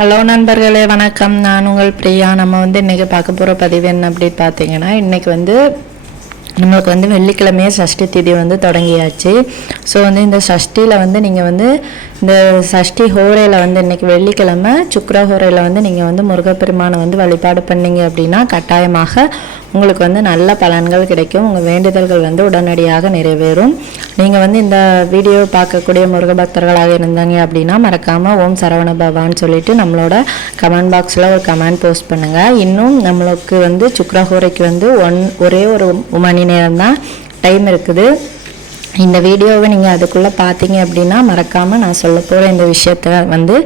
Hello நண்பர்களே வணக்கம். நான் உங்கள் பிரியா. நம்ம வந்து இன்றைக்கி பார்க்க போகிற பதிவு என்ன அப்படின்னு பார்த்தீங்கன்னா இன்றைக்கி வந்து நம்மளுக்கு வந்து வெள்ளிக்கிழமையே சஷ்டி திதி வந்து தொடங்கியாச்சு. ஸோ வந்து இந்த சஷ்டியில் வந்து நீங்கள் வந்து இந்த சஷ்டி ஹோரையில் வந்து இன்றைக்கி வெள்ளிக்கிழமை சுக்ர ஹோரையில் வந்து நீங்கள் வந்து முருகப்பெருமானை வந்து வழிபாடு பண்ணீங்க அப்படின்னா கட்டாயமாக உங்களுக்கு வந்து நல்ல பலன்கள் கிடைக்கும். உங்கள் வேண்டுதல்கள் வந்து உடனடியாக நிறைவேறும். நீங்கள் வந்து இந்த வீடியோ பார்க்கக்கூடிய முருக பக்தர்களாக இருந்தாங்க அப்படின்னா மறக்காமல் ஓம் சரவண பவான்னு சொல்லிட்டு நம்மளோட கமெண்ட் பாக்ஸில் ஒரு கமெண்ட் போஸ்ட் பண்ணுங்கள் இன்னும் நம்மளுக்கு வந்து சுக்ரஹோரைக்கு வந்து ஒன் ஒரே ஒரு மணி நேரம் தான் டைம் இருக்குது. இந்த வீடியோவை நீங்கள் அதுக்குள்ளே பார்த்தீங்க அப்படின்னா மறக்காமல் நான் சொல்ல போகிற இந்த விஷயத்த வந்து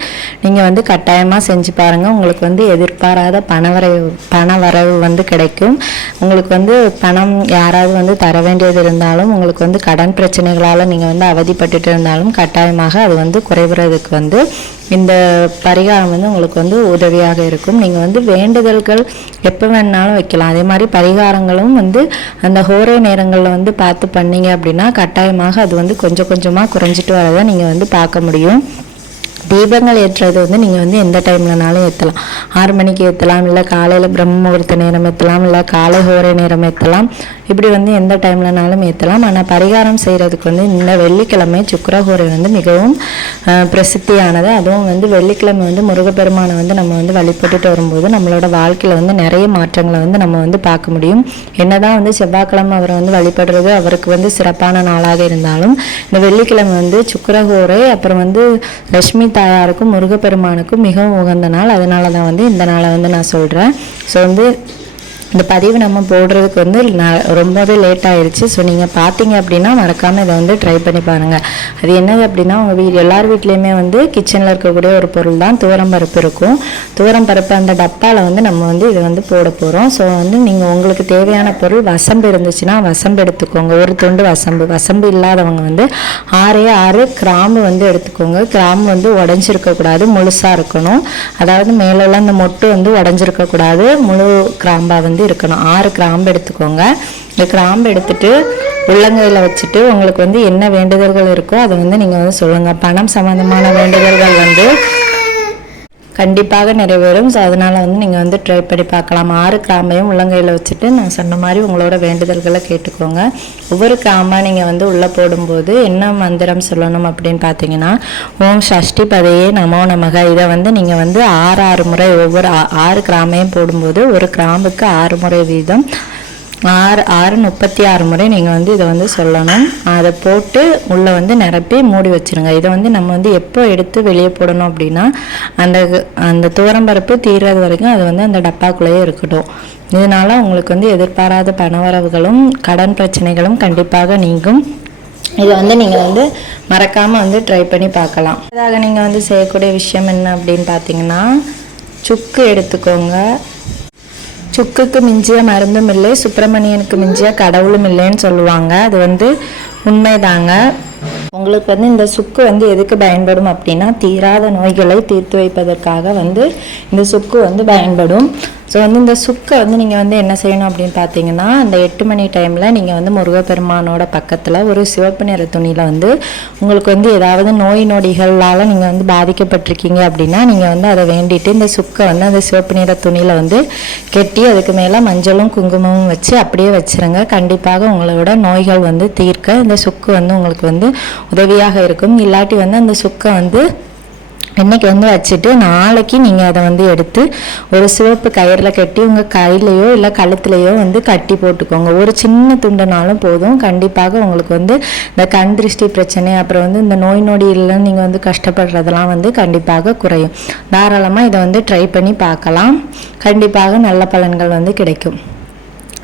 நீங்கள் வந்து கட்டாயமாக செஞ்சு பாருங்கள் உங்களுக்கு வந்து எதிர்பாராத பணவரவு பண வரவு வந்து கிடைக்கும். உங்களுக்கு வந்து பணம் யாராவது வந்து தர வேண்டியது இருந்தாலும் உங்களுக்கு வந்து கடன் பிரச்சனைகளால் நீங்கள் வந்து அவதிப்பட்டுட்டு இருந்தாலும் கட்டாயமாக அது வந்து குறைவுறதுக்கு வந்து இந்த பரிகாரம் வந்து உங்களுக்கு வந்து உதவியாக இருக்கும். நீங்கள் வந்து வேண்டுதல்கள் எப்போ வேணாலும் வைக்கலாம். அதே மாதிரி பரிகாரங்களும் வந்து அந்த ஹோரே நேரங்களில் வந்து பார்த்து பண்ணீங்க அப்படின்னா கட்டாயமாக அது வந்து கொஞ்சம் கொஞ்சமாக குறைஞ்சிட்டு வரதை நீங்கள் வந்து பார்க்க முடியும். தீபங்கள் ஏற்றுறது வந்து நீங்கள் வந்து எந்த டைம்லனாலும் ஏற்றலாம் ஆறு மணிக்கு ஏற்றலாம் இல்லை காலையில் பிரம்ம முகூர்த்த நேரம் ஏற்றலாம் இல்லை காலை ஹோரை நேரம் ஏற்றலாம் இப்படி வந்து எந்த டைம்லனாலும் ஏற்றலாம் ஆனால் பரிகாரம் செய்கிறதுக்கு வந்து இந்த வெள்ளிக்கிழமை சுக்கரஹோரை வந்து மிகவும் பிரசித்தியானது. அதுவும் வந்து வெள்ளிக்கிழமை வந்து முருகப்பெருமானை வந்து நம்ம வந்து வழிபட்டுட்டு வரும்போது நம்மளோட வாழ்க்கையில் வந்து நிறைய மாற்றங்களை வந்து நம்ம வந்து பார்க்க முடியும். என்னதான் வந்து செவ்வாய்க்கிழமை அவரை வந்து வழிபடுறது அவருக்கு வந்து சிறப்பான நாளாக இருந்தாலும் இந்த வெள்ளிக்கிழமை வந்து சுக்கரஹோரை அப்புறம் வந்து லட்சுமி தாயாருக்கும் முருகப்பெருமானுக்கும் மிகவும் உகந்த நாள். அதனால தான் வந்து இந்த நாளை வந்து நான் சொல்கிறேன் ஸோ வந்து இந்த பதிவு நம்ம போடுறதுக்கு வந்து ந- ரொம்பவே லேட் ஆயிடுச்சு ஸோ நீங்கள் பார்த்தீங்க அப்படின்னா மறக்காமல் இதை வந்து ட்ரை பண்ணி பாருங்கள் அது என்னது அப்படின்னா உங்கள் வீடு எல்லார் வீட்லேயுமே வந்து கிச்சனில் இருக்கக்கூடிய ஒரு பொருள் தான் துவரம் பருப்பு இருக்கும். துவரம் பருப்பு அந்த டப்பாவில் வந்து நம்ம வந்து இதை வந்து போட போகிறோம் ஸோ வந்து நீங்கள் உங்களுக்கு தேவையான பொருள் வசம்பு இருந்துச்சுன்னா வசம்பு எடுத்துக்கோங்க. ஒரு துண்டு வசம்பு. வசம்பு இல்லாதவங்க வந்து ஆறே ஆறு கிராம்பு வந்து எடுத்துக்கோங்க. கிராம்பு வந்து உடஞ்சிருக்கக்கூடாது முழுசாக இருக்கணும். அதாவது மேலெல்லாம் அந்த மொட்டு வந்து உடஞ்சிருக்கக்கூடாது முழு கிராம்பாக வந்து இருக்கணும். ஆறு கிராம்பு எடுத்துக்கோங்க. இந்த கிராம்பு எடுத்துட்டு உள்ளங்கையில் வச்சுட்டு உங்களுக்கு வந்து என்ன வேண்டுதல்கள் இருக்கோ அதை வந்து நீங்கள் வந்து சொல்லுங்கள் பணம் சம்மந்தமான வேண்டுதல்கள் வந்து கண்டிப்பாக நிறைவேறும். ஸோ அதனால் வந்து நீங்கள் வந்து ட்ரை பண்ணி பார்க்கலாம். ஆறு கிராம்பையும் உள்ளங்கையில் வச்சுட்டு நான் சொன்ன மாதிரி உங்களோட வேண்டுதல்களை கேட்டுக்கோங்க. ஒவ்வொரு கிராம்பாக நீங்கள் வந்து உள்ளே போடும்போது என்ன மந்திரம் சொல்லணும் அப்படின்னு பார்த்தீங்கன்னா ஓம் ஷஷ்டி பதையே நமோ நமக. இதை வந்து நீங்கள் வந்து ஆறு ஆறு முறை ஒவ்வொரு ஆறு கிராமையும் போடும்போது ஒரு கிராம்புக்கு ஆறு முறை வீதம் ஆறு ஆறு முப்பத்தி ஆறு முறை நீங்கள் வந்து இதை வந்து சொல்லணும். அதை போட்டு உள்ளே வந்து நிரப்பி மூடி வச்சுருங்க. இதை வந்து நம்ம வந்து எப்போ எடுத்து வெளியே போடணும் அப்படின்னா அந்த அந்த துவரம்பருப்பு தீர்றது வரைக்கும் அது வந்து அந்த டப்பாக்குள்ளேயே இருக்கட்டும். இதனால உங்களுக்கு வந்து எதிர்பாராத பணவரவுகளும் கடன் பிரச்சனைகளும் கண்டிப்பாக நீங்கும். இதை வந்து நீங்கள் வந்து மறக்காமல் வந்து ட்ரை பண்ணி பார்க்கலாம். அதாக நீங்கள் வந்து செய்யக்கூடிய விஷயம் என்ன அப்படின்னு பார்த்தீங்கன்னா சுக்கு எடுத்துக்கோங்க. சுக்குக்கு மிஞ்சிய மருந்தும் இல்லை சுப்பிரமணியனுக்கு மிஞ்சிய கடவுளும் இல்லைன்னு சொல்லுவாங்க. அது வந்து உண்மைதாங்க. உங்களுக்கு வந்து இந்த சுக்கு வந்து எதுக்கு பயன்படும் அப்படின்னா தீராத நோய்களை தீர்த்து வைப்பதற்காக வந்து இந்த சுக்கு வந்து பயன்படும். ஸோ வந்து இந்த சுக்கை வந்து நீங்கள் வந்து என்ன செய்யணும் அப்படின்னு பார்த்தீங்கன்னா அந்த எட்டு மணி டைமில் நீங்கள் வந்து முருகப்பெருமானோட பக்கத்தில் ஒரு சிவப்பு நிற துணியில் வந்து உங்களுக்கு வந்து ஏதாவது நோய் நொடிகளால் நீங்கள் வந்து பாதிக்கப்பட்டிருக்கீங்க அப்படின்னா நீங்கள் வந்து அதை வேண்டிட்டு இந்த சுக்கை வந்து அந்த சிவப்பு நிற துணியில் வந்து கெட்டி அதுக்கு மேலே மஞ்சளும் குங்குமமும் வச்சு அப்படியே வச்சிருங்க. கண்டிப்பாக உங்களோட நோய்கள் வந்து தீர்க்க இந்த சுக்கு வந்து உங்களுக்கு வந்து உதவியாக இருக்கும். இல்லாட்டி வந்து அந்த சுக்கை வந்து இன்றைக்கி வந்து வச்சுட்டு நாளைக்கு நீங்கள் அதை வந்து எடுத்து ஒரு சிவப்பு கயிறில் கட்டி உங்கள் கையிலையோ இல்லை கழுத்துலையோ வந்து கட்டி போட்டுக்கோங்க. ஒரு சின்ன துண்டுனாலும் போதும். கண்டிப்பாக உங்களுக்கு வந்து இந்த கண் திருஷ்டி பிரச்சனை அப்புறம் வந்து இந்த நோய் நொடியிலாம் நீங்கள் வந்து கஷ்டப்படுறதெல்லாம் வந்து கண்டிப்பாக குறையும். தாராளமாக இதை வந்து ட்ரை பண்ணி பார்க்கலாம். கண்டிப்பாக நல்ல பலன்கள் வந்து கிடைக்கும்.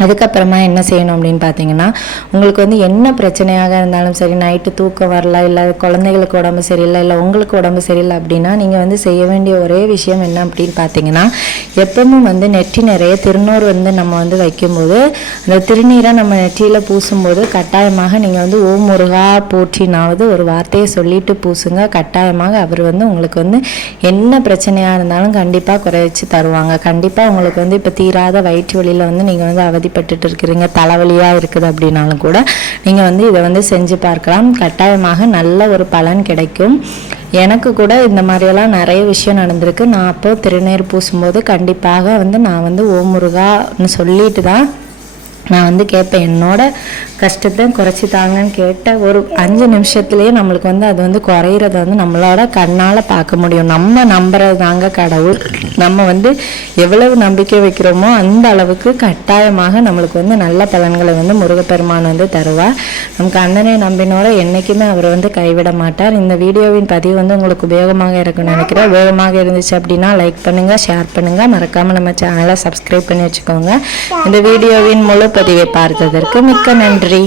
அதுக்கப்புறமா என்ன செய்யணும் அப்படின்னு பார்த்தீங்கன்னா உங்களுக்கு வந்து என்ன பிரச்சனையாக இருந்தாலும் சரி நைட்டு தூக்கம் வரல இல்லை குழந்தைகளுக்கு உடம்பு சரியில்லை இல்லை உங்களுக்கு உடம்பு சரியில்லை அப்படின்னா நீங்கள் வந்து செய்ய வேண்டிய ஒரே விஷயம் என்ன அப்படின்னு பார்த்தீங்கன்னா எப்பவும் வந்து நெற்றி நிறைய திருநூறு வந்து நம்ம வந்து வைக்கும்போது அந்த திருநீரை நம்ம நெற்றியில் பூசும்போது கட்டாயமாக நீங்கள் வந்து ஓ முருகா போற்றினாவது ஒரு வார்த்தையை சொல்லிட்டு பூசுங்க. கட்டாயமாக அவர் வந்து உங்களுக்கு வந்து என்ன பிரச்சனையாக இருந்தாலும் கண்டிப்பாக குறைச்சி தருவாங்க. கண்டிப்பாக உங்களுக்கு வந்து இப்போ தீராத வயிற்று வழியில் வந்து நீங்கள் வந்து அவதி அவதிப்பட்டுட்டு இருக்கிறீங்க தலைவலியாக இருக்குது அப்படின்னாலும் கூட நீங்கள் வந்து இதை வந்து செஞ்சு பார்க்கலாம். கட்டாயமாக நல்ல ஒரு பலன் கிடைக்கும். எனக்கு கூட இந்த மாதிரியெல்லாம் நிறைய விஷயம் நடந்திருக்கு. நான் அப்போ திருநீர் பூசும்போது கண்டிப்பாக வந்து நான் வந்து ஓமுருகான்னு சொல்லிட்டு தான் நான் வந்து கேட்பேன் என்னோட கஷ்டத்தை குறைச்சி தாங்கன்னு கேட்ட ஒரு அஞ்சு நிமிஷத்துலேயே நம்மளுக்கு வந்து அது வந்து குறையிறத வந்து நம்மளோட கண்ணால் பார்க்க முடியும். நம்ம நம்புறது தாங்க கடவுள். நம்ம வந்து எவ்வளவு நம்பிக்கை வைக்கிறோமோ அந்த அளவுக்கு கட்டாயமாக நம்மளுக்கு வந்து நல்ல பலன்களை வந்து முருகப்பெருமான் வந்து தருவார் நமக்கு அண்ணனை நம்பினோட என்றைக்குமே அவர் வந்து கைவிட மாட்டார். இந்த வீடியோவின் பதிவு வந்து உங்களுக்கு உபயோகமாக இருக்கும்னு நினைக்கிறேன். உபயோகமாக இருந்துச்சு அப்படின்னா லைக் பண்ணுங்கள் ஷேர் பண்ணுங்கள் மறக்காமல் நம்ம சேனலை சப்ஸ்கிரைப் பண்ணி வச்சுக்கோங்க. இந்த வீடியோவின் முழு பதிவை பார்த்ததற்கு மிக்க நன்றி.